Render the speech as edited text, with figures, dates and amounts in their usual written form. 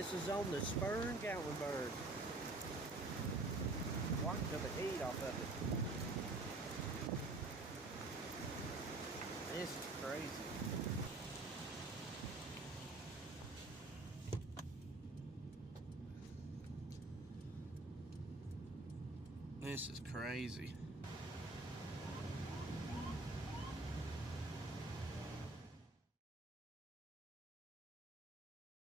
This is on the Spurn Gatlinburg. Watch the heat off of it. This is crazy. This is crazy.